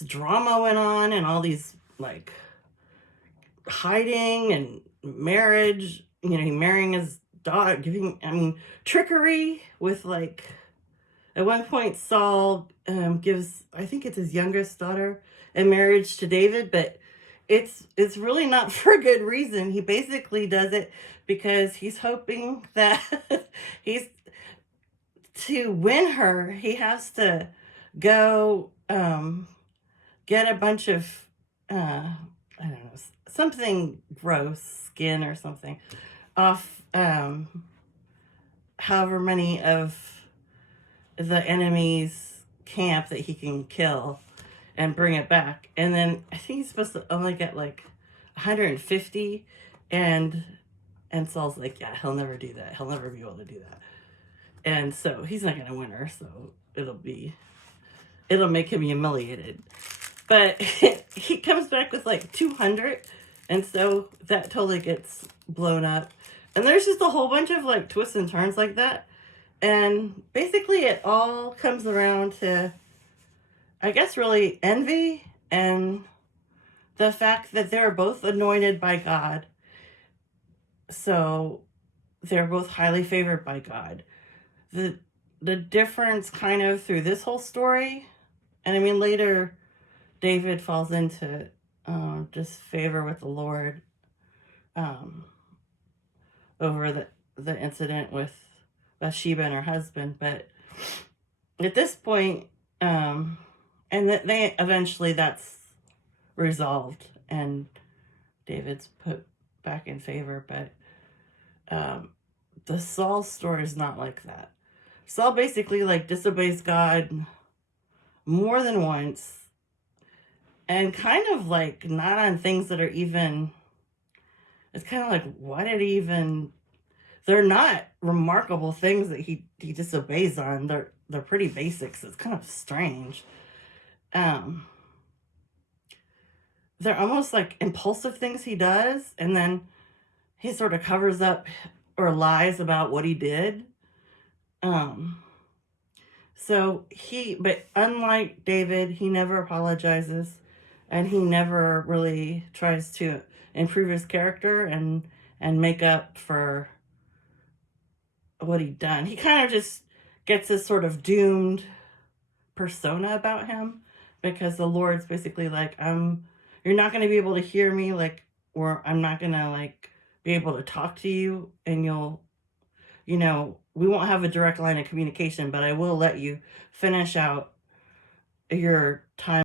drama went on and all these like hiding and marriage, he marrying his daughter, trickery with like, at one point Saul gives, I think it's his youngest daughter, in marriage to David, but it's really not for a good reason. He basically does it because he's hoping that he's to win her, he has to go get a bunch of I don't know, something gross, skin or something, off however many of the enemy's camp that he can kill and bring it back. And then I think he's supposed to only get like 150, and Saul's like, yeah, he'll never do that. He'll never be able to do that. And so he's not gonna win her, so it'll make him humiliated. But he comes back with like 200, and so that totally gets blown up. And there's just a whole bunch of like twists and turns like that. And basically it all comes around to, I guess, really envy and the fact that they're both anointed by God. So they're both highly favored by God. The difference kind of through this whole story, and I mean later David falls into just favor with the Lord over the incident with Bathsheba and her husband. But at this point, and they eventually that's resolved and David's put back in favor. But the Saul story is not like that. Saul basically like disobeys God more than once, and kind of like not on things that are even, it's kind of like, why did he even, they're not remarkable things that he disobeys on. They're pretty basics. It's kind of strange. They're almost like impulsive things he does, and then he sort of covers up or lies about what he did. But unlike David, he never apologizes, and he never really tries to improve his character and make up for what he'd done. He kind of just gets this sort of doomed persona about him, because the Lord's basically like, you're not going to be able to hear me, like, or I'm not going to like be able to talk to you, and we won't have a direct line of communication, but I will let you finish out your time